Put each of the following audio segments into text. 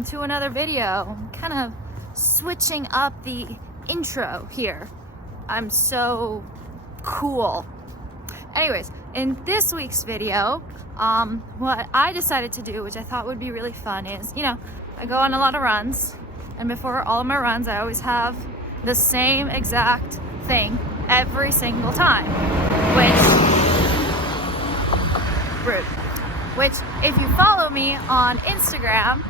welcome to another video. Kind of switching up the intro here. I'm so cool. Anyways, in this week's video, what I decided to do, which I thought would be really fun, is, I go on a lot of runs, and before all of my runs, I always have the same exact thing every single time, which if you follow me on Instagram,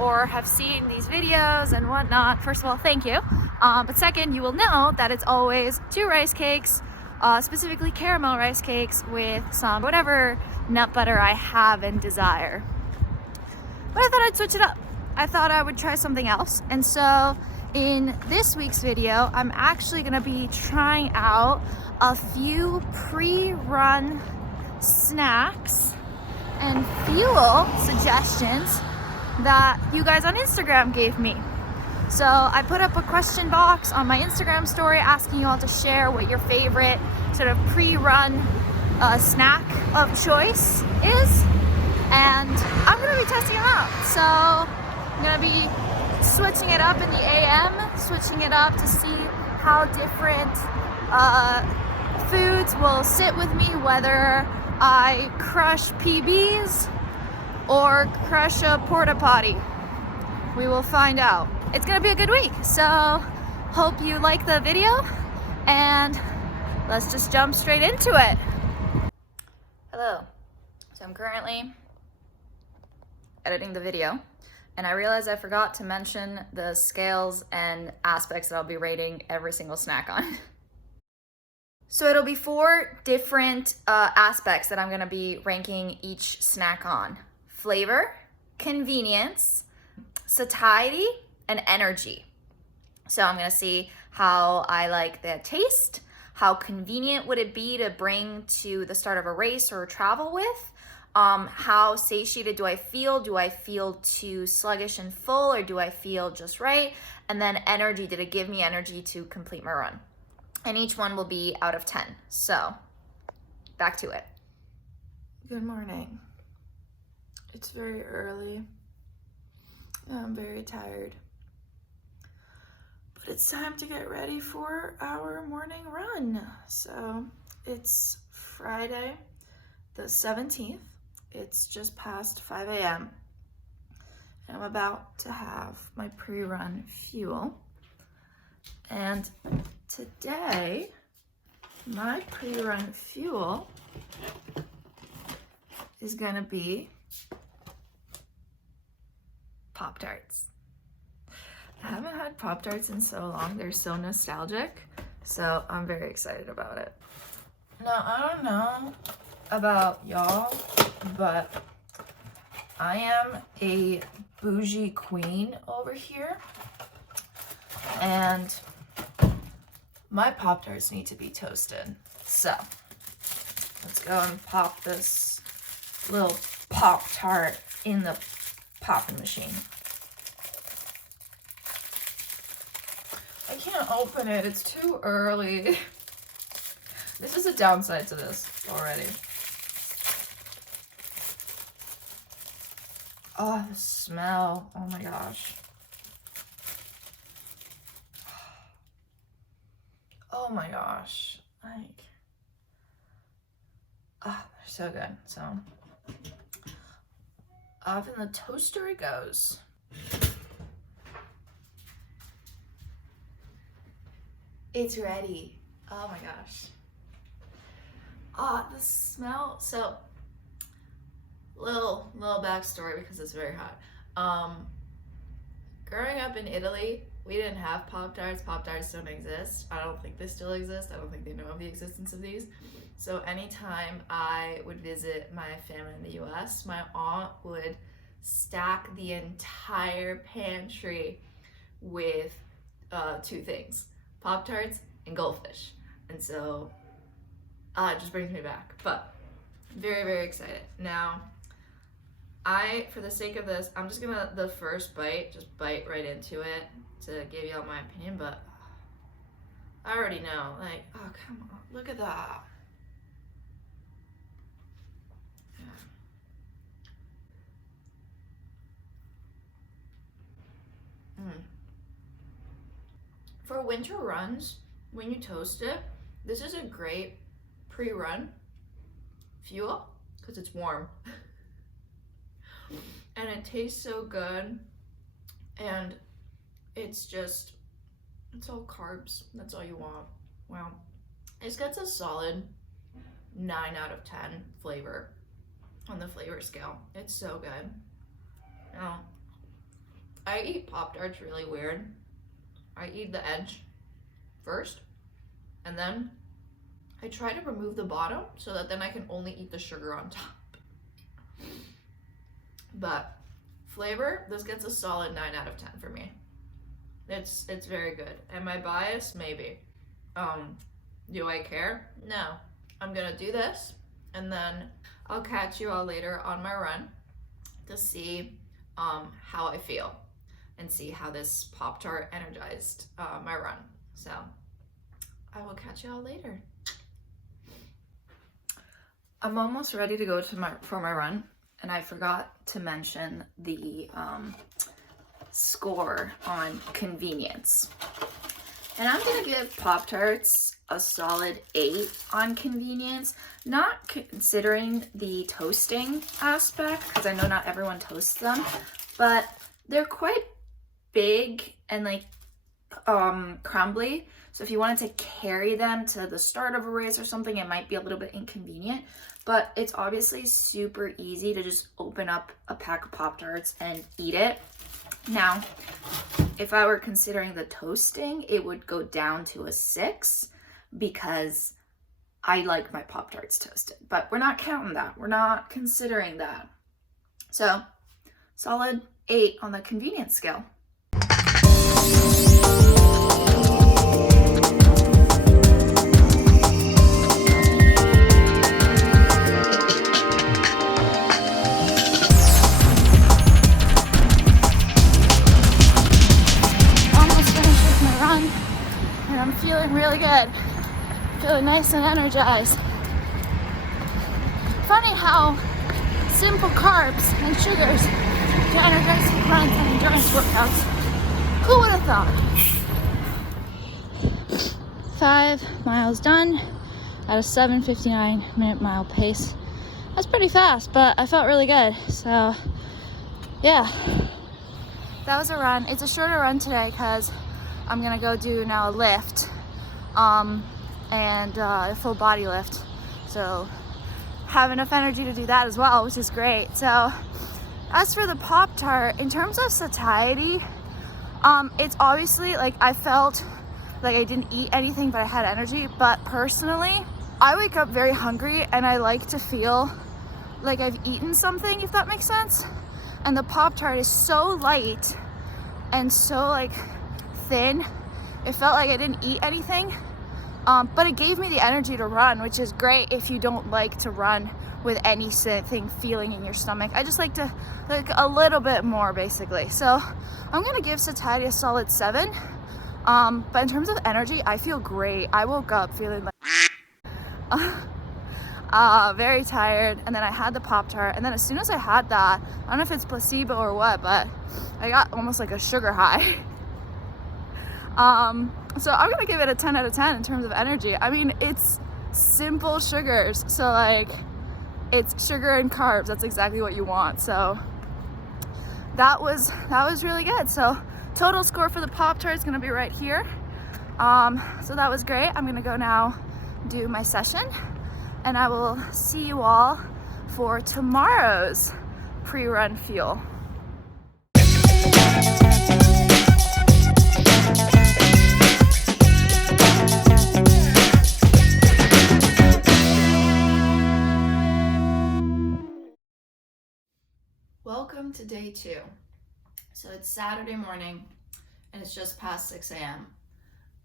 or have seen these videos and whatnot, first of all, thank you. But second, you will know that it's always 2 rice cakes, specifically caramel rice cakes with some whatever nut butter I have and desire. But I thought I'd switch it up. I thought I would try something else. And so in this week's video, I'm actually gonna be trying out a few pre-run snacks and fuel suggestions that you guys on Instagram gave me. So I put up a question box on my Instagram story asking you all to share what your favorite sort of pre-run snack of choice is, and I'm gonna be testing them out. So I'm gonna be switching it up in the AM, switching it up to see how different foods will sit with me, whether I crush PBs or crush a porta potty. We will find out. It's gonna be a good week, so hope you like the video, and let's just jump straight into it. Hello. So I'm currently editing the video, and I realized I forgot to mention the scales and aspects that I'll be rating every single snack on. So it'll be 4 different aspects that I'm gonna be ranking each snack on: flavor, convenience, satiety, and energy. So I'm gonna see how I like the taste, how convenient would it be to bring to the start of a race or travel with, how satiated do I feel? Do I feel too sluggish and full, or do I feel just right? And then energy, did it give me energy to complete my run? And each one will be out of 10. So back to it. Good morning. It's very early. I'm very tired. But it's time to get ready for our morning run. So it's Friday the 17th. It's just past 5 a.m. And I'm about to have my pre-run fuel. And today, my pre-run fuel is gonna be Pop-Tarts. I haven't had Pop-Tarts in so long. They're so nostalgic. So I'm very excited about it. Now, I don't know about y'all, but I am a bougie queen over here. And my Pop-Tarts need to be toasted. So let's go and pop this little Pop-Tart in the popping machine. I can't open it, it's too early. This is a downside to this already. Oh, the smell, oh my gosh. Oh my gosh, like, they're so good. So off in the toaster it goes. It's ready. Oh my gosh. The smell. So little backstory, because it's very hot. Growing up in Italy, we didn't have Pop-Tarts. Pop-Tarts don't exist. I don't think they still exist. I don't think they know of the existence of these. So anytime I would visit my family in the US, my aunt would stack the entire pantry with 2 things: Pop-Tarts and Goldfish. And so it just brings me back. But very, very excited. Now, for the sake of this, I'm just gonna, the first bite, just bite right into it to give y'all my opinion, but I already know, like, oh, come on, look at that. For winter runs, when you toast it, this is a great pre-run fuel because it's warm. And it tastes so good. And it's all carbs. That's all you want. Wow. This gets a solid 9 out of 10 flavor on the flavor scale. It's so good. Oh, I eat Pop-Tarts really weird. I eat the edge first, and then I try to remove the bottom so that then I can only eat the sugar on top. But flavor, this gets a solid 9 out of 10 for me. It's very good. Am I biased? Maybe. Do I care? No. I'm gonna do this, and then I'll catch you all later on my run to see how I feel and see how this Pop-Tart energized my run. So I will catch you all later. I'm almost ready to go for my run, and I forgot to mention the score on convenience. And I'm gonna give Pop-Tarts a solid 8 on convenience, not considering the toasting aspect, because I know not everyone toasts them, but they're quite big and like crumbly. So if you wanted to carry them to the start of a race or something, it might be a little bit inconvenient, but it's obviously super easy to just open up a pack of Pop-Tarts and eat it. Now, if I were considering the toasting, it would go down to a 6 because I like my Pop-Tarts toasted, but we're not counting that. We're not considering that. So, solid 8 on the convenience scale. I'm feeling really good, feeling nice and energized. Funny how simple carbs and sugars to energize runs and endurance workouts. Who would have thought? 5 miles done at a 7:59 minute mile pace. That's pretty fast, but I felt really good. So yeah, that was a run. It's a shorter run today because I'm gonna go do now a lift and a full body lift, so have enough energy to do that as well, which is great. So as for the Pop-Tart, in terms of satiety, it's obviously like I felt like I didn't eat anything but I had energy, but personally I wake up very hungry and I like to feel like I've eaten something, if that makes sense. And the Pop-Tart is so light and so like thin, it felt like I didn't eat anything, but it gave me the energy to run, which is great if you don't like to run with anything feeling in your stomach. I just like to like a little bit more basically. So I'm gonna give satiety a solid 7, but in terms of energy, I feel great. I woke up feeling like very tired, and then I had the Pop-Tart, and then as soon as I had that, I don't know if it's placebo or what, but I got almost like a sugar high. So I'm gonna give it a 10 out of 10 in terms of energy. I mean, it's simple sugars, so like it's sugar and carbs. That's exactly what you want. So that was really good. So total score for the Pop-Tart is gonna be right here. So that was great. I'm gonna go now do my session, and I will see you all for tomorrow's pre-run fuel. Welcome to day 2. So it's Saturday morning and it's just past 6 a.m.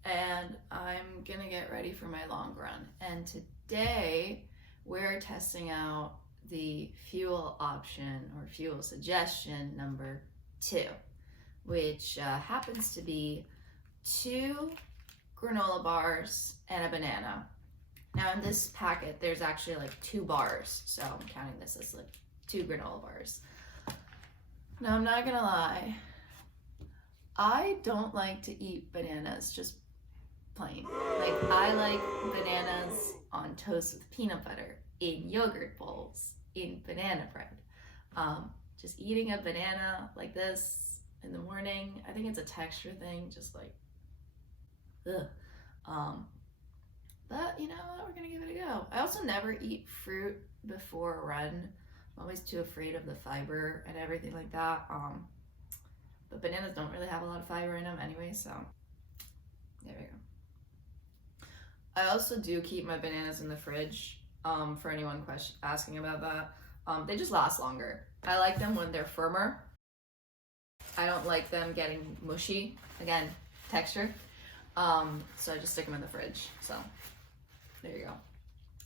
and I'm gonna get ready for my long run. And today we're testing out the fuel option or fuel suggestion number 2, which happens to be 2 granola bars and a banana. Now in this packet there's actually like 2 bars, so I'm counting this as like 2 granola bars. Now I'm not gonna lie, I don't like to eat bananas just plain. Like, I like bananas on toast with peanut butter, in yogurt bowls, in banana bread. Just eating a banana like this in the morning, I think it's a texture thing, just like, ugh. But you know what, we're gonna give it a go. I also never eat fruit before a run. I'm always too afraid of the fiber and everything like that. But bananas don't really have a lot of fiber in them anyway, so there we go. I also do keep my bananas in the fridge, for anyone asking about that. They just last longer. I like them when they're firmer. I don't like them getting mushy. Again, texture. So I just stick them in the fridge. So there you go.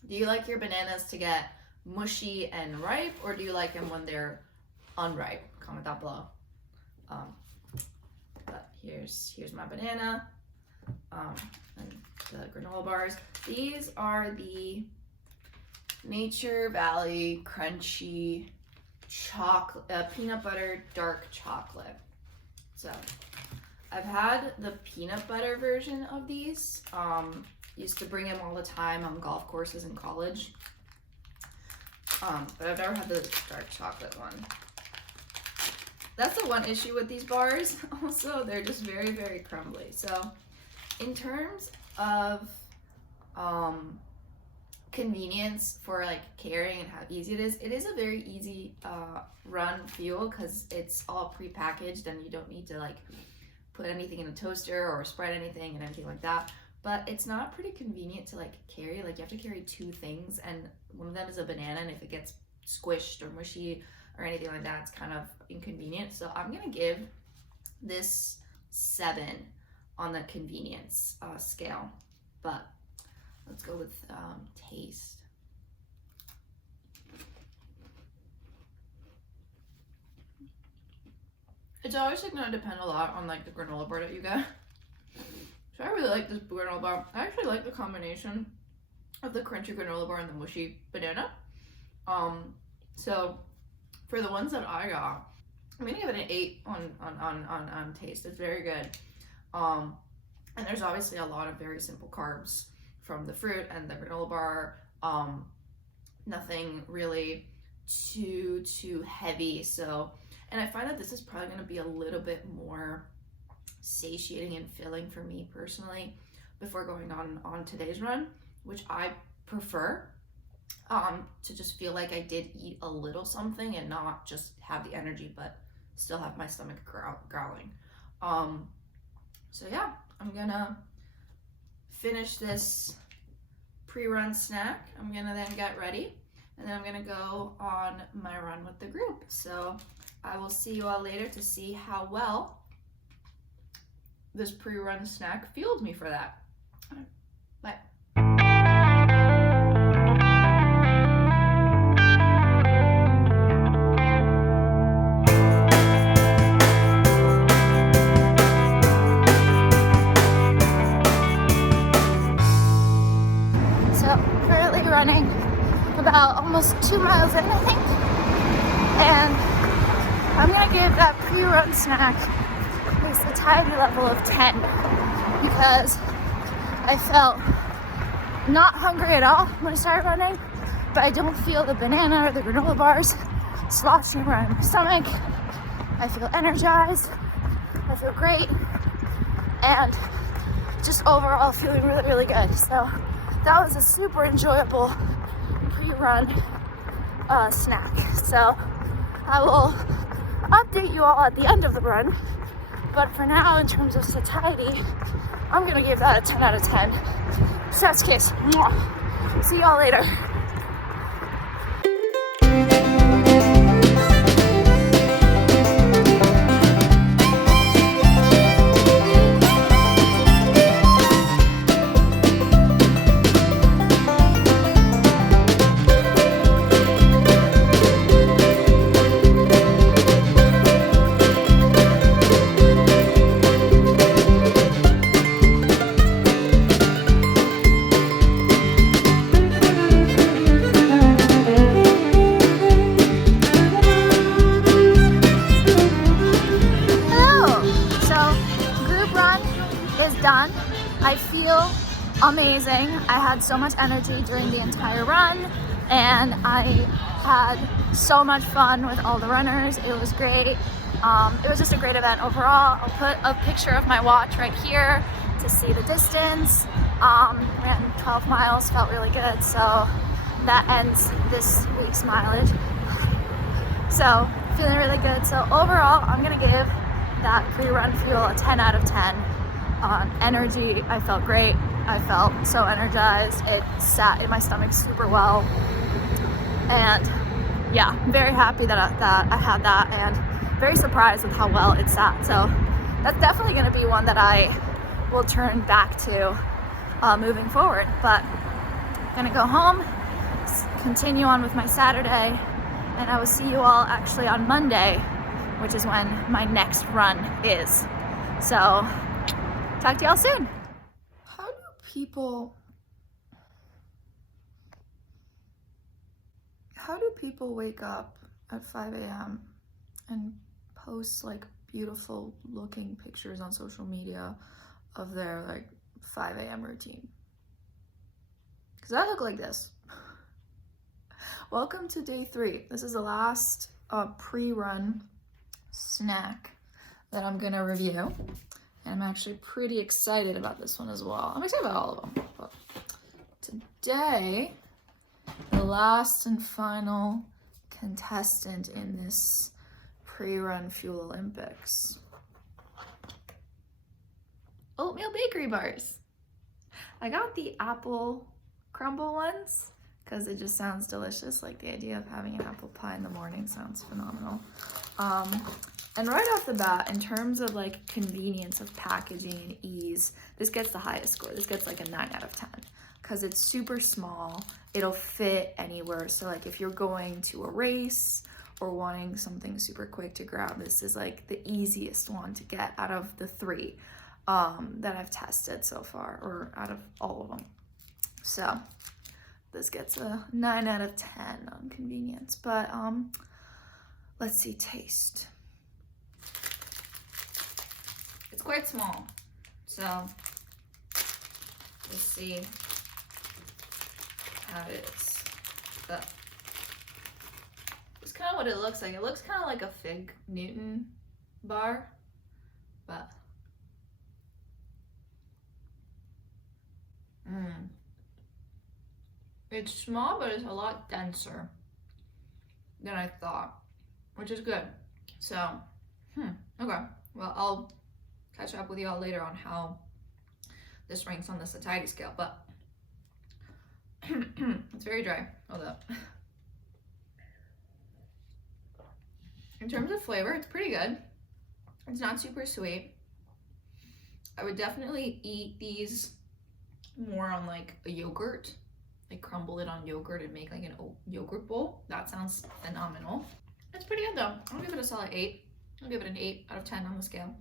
Do you like your bananas to get mushy and ripe, or do you like them when they're unripe? Comment down below. But here's my banana, and the granola bars. These are the Nature Valley Crunchy chocolate, peanut butter dark chocolate. So I've had the peanut butter version of these. Used to bring them all the time on golf courses in college. But I've never had the dark chocolate one. That's the one issue with these bars. Also, they're just very, very crumbly. So in terms of convenience for like carrying and how easy it is a very easy run fuel, because it's all pre-packaged and you don't need to like put anything in a toaster or spread anything and anything like that. But it's not pretty convenient to like carry. Like, you have to carry two things, and one of them is a banana, and if it gets squished or mushy or anything like that, it's kind of inconvenient. So I'm gonna give this 7 on the convenience scale. But let's go with taste. It's always like gonna depend a lot on like the granola bar that you get. So I really like this granola bar. I actually like the combination of the crunchy granola bar and the mushy banana. So for the ones that I got, I'm gonna give it an 8 on taste. It's very good. And there's obviously a lot of very simple carbs from the fruit and the granola bar. Nothing really too heavy. So, and I find that this is probably gonna be a little bit more satiating and filling for me personally before going on today's run, which I prefer, to just feel like I did eat a little something and not just have the energy but still have my stomach growling. So yeah, I'm gonna finish this pre-run snack. I'm gonna then get ready, and then I'm gonna go on my run with the group. So I will see you all later to see how well this pre-run snack fueled me for that. Bye. So currently running about almost 2 miles in, I think. And I'm gonna give that pre-run snack at least a tiny level of 10, because I felt not hungry at all when I started running, but I don't feel the banana or the granola bars sloshing around my stomach. I feel energized, I feel great, and just overall feeling really, really good. So that was a super enjoyable pre-run snack. So I will update you all at the end of the run. But for now, in terms of satiety, I'm gonna give that a 10 out of 10. Chef's kiss. Mwah. See y'all later. Done. I feel amazing. I had so much energy during the entire run, and I had so much fun with all the runners. It was great. It was just a great event overall. I'll put a picture of my watch right here to see the distance. Ran 12 miles, felt really good. So that ends this week's mileage. So feeling really good. So overall, I'm gonna give that pre-run fuel a 10 out of 10. Energy, I felt great. I felt so energized. It sat in my stomach super well. And yeah, I'm very happy that I had that, and very surprised with how well it sat. So that's definitely gonna be one that I will turn back to moving forward. But I'm gonna go home, continue on with my Saturday, and I will see you all actually on Monday, which is when my next run is. So talk to y'all soon. How do people wake up at 5 a.m. and post like beautiful looking pictures on social media of their like 5 a.m. routine? Because I look like this. Welcome to day 3. This is the last pre-run snack that I'm gonna review. And I'm actually pretty excited about this one as well. I'm excited about all of them. But today, the last and final contestant in this pre-run Fuel Olympics. Oatmeal bakery bars. I got the apple crumble ones because it just sounds delicious. Like the idea of having an apple pie in the morning sounds phenomenal. And right off the bat, in terms of like convenience of packaging and ease, this gets the highest score. This gets like a 9 out of 10 because it's super small. It'll fit anywhere. So like if you're going to a race or wanting something super quick to grab, this is like the easiest one to get out of the 3 that I've tested so far, or out of all of them. So this gets a 9 out of 10 on convenience. But let's see, taste. It's quite small, so let's see how it is. But it's kind of what it looks like. It looks kind of like a Fig Newton bar, but it's small, but it's a lot denser than I thought, which is good. So, okay. Well, I'll catch up with y'all later on how this ranks on the satiety scale, but it's very dry. Hold up. In terms of flavor, it's pretty good. It's not super sweet. I would definitely eat these more on like a yogurt, like crumble it on yogurt and make like an yogurt bowl. That sounds phenomenal. It's pretty good though. I'll give it a solid 8. I'll give it an 8 out of 10 on the scale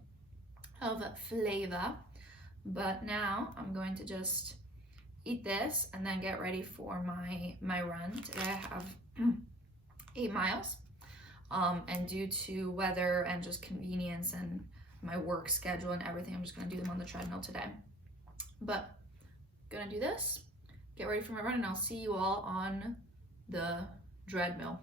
of flavor. But now I'm going to just eat this and then get ready for my run. Today I have 8 miles. And due to weather and just convenience and my work schedule and everything, I'm just gonna do them on the treadmill today. But gonna do this, get ready for my run, and I'll see you all on the treadmill.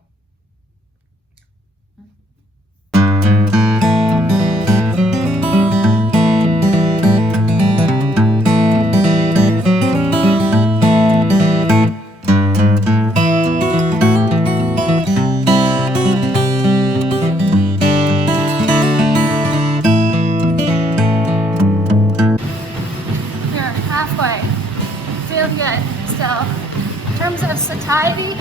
Satiety,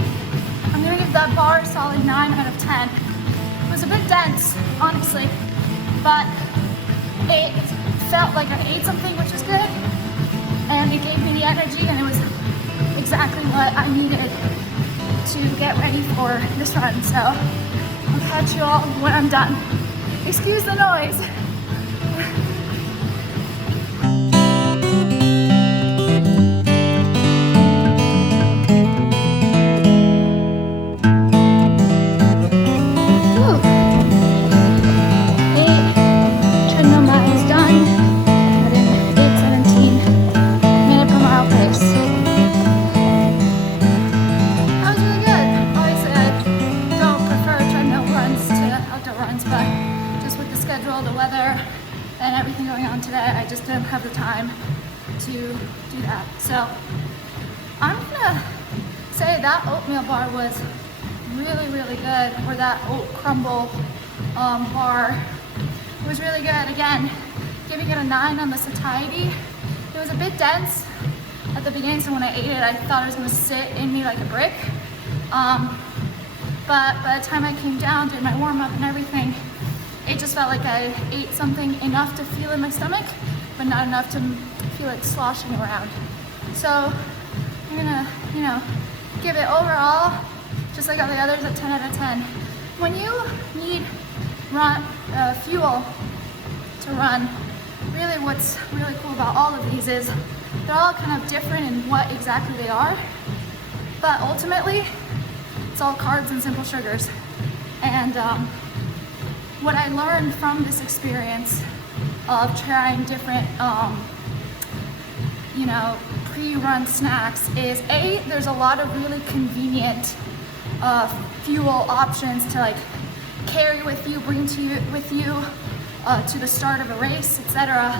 I'm gonna give that bar a solid 9 out of 10. It was a bit dense, honestly, but it felt like I ate something, which was good, and it gave me the energy, and it was exactly what I needed to get ready for this run. So I'll catch you all when I'm done. Excuse the noise. and everything going on today, I just didn't have the time to do that. So I'm gonna say that oatmeal bar was really, really good, or that oat crumble bar was really good. Again, giving it a 9 on the satiety. It was a bit dense at the beginning, so when I ate it, I thought it was gonna sit in me like a brick. But by the time I came down, did my warm up and everything, it just felt like I ate something enough to feel in my stomach, but not enough to feel it sloshing around. So I'm gonna, give it overall, just like all the others, a 10 out of 10. When you need fuel to run, really what's really cool about all of these is they're all kind of different in what exactly they are, but ultimately it's all carbs and simple sugars. And what I learned from this experience of trying different pre-run snacks is there's a lot of really convenient fuel options to like carry with you, bring with you to the start of a race, etc.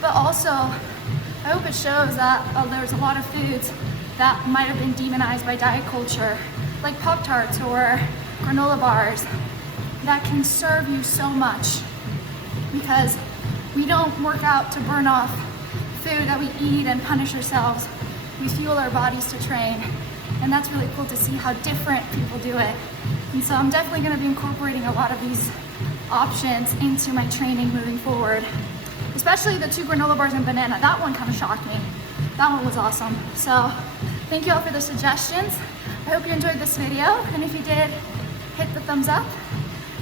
But also, I hope it shows that there's a lot of foods that might have been demonized by diet culture, like Pop-Tarts or granola bars, that can serve you so much, because we don't work out to burn off food that we eat and punish ourselves. We fuel our bodies to train, and that's really cool to see how different people do it. And so I'm definitely going to be incorporating a lot of these options into my training moving forward, especially the 2 granola bars and banana. That one kind of shocked me. That one was awesome. So thank you all for the suggestions. I hope you enjoyed this video, and if you did, hit the thumbs up,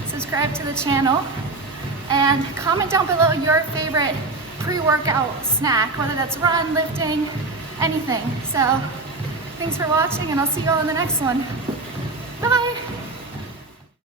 subscribe to the channel, and comment down below your favorite pre-workout snack, whether that's run, lifting, anything. So thanks for watching, and I'll see you all in the next one. Bye!